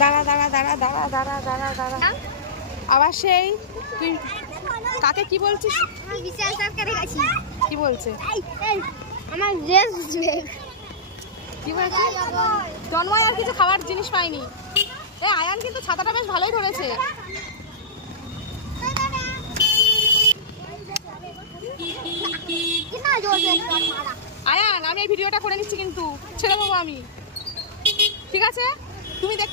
দাঁড়া দাঁড়া দাঁড়া দাঁড়া দাঁড়া দাঁড়া দাঁড়া আবার সেই তুই কাকে কি বলছিস? কি বলছে? আমার ড্রেস কি বলছে? জন্মায় আর কিছু খাবার জিনিস পাইনি। এ আয়ান কিন্তু ছাতাটা বেশ ভালোই ধরেছে। আয়ান আমি এই ভিডিওটা করে নিচ্ছি কিন্তু ছেড়ে দেবো আমি, ঠিক আছে? তুমি দেখ।